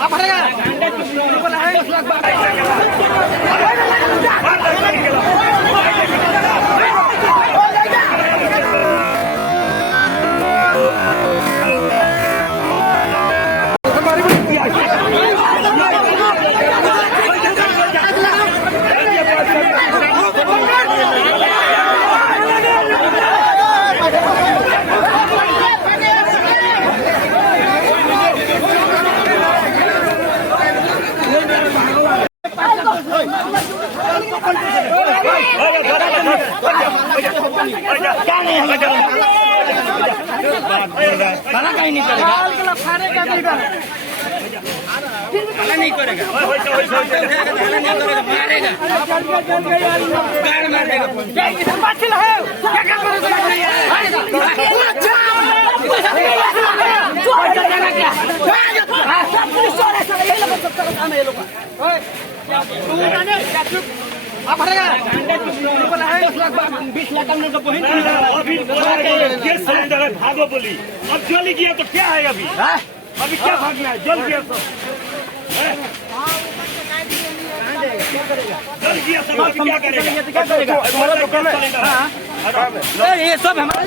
आप हटेगा कहीं नहीं करेगा नहीं करेगा मारेगा आप हटेगा 20 लाख भागो बोली अब जल्दी किया तो क्या है अभी अभी क्या भागना है जल्द किया तो जल्द किया तो क्या करेगा हमारा दुकान है ये सब हमारे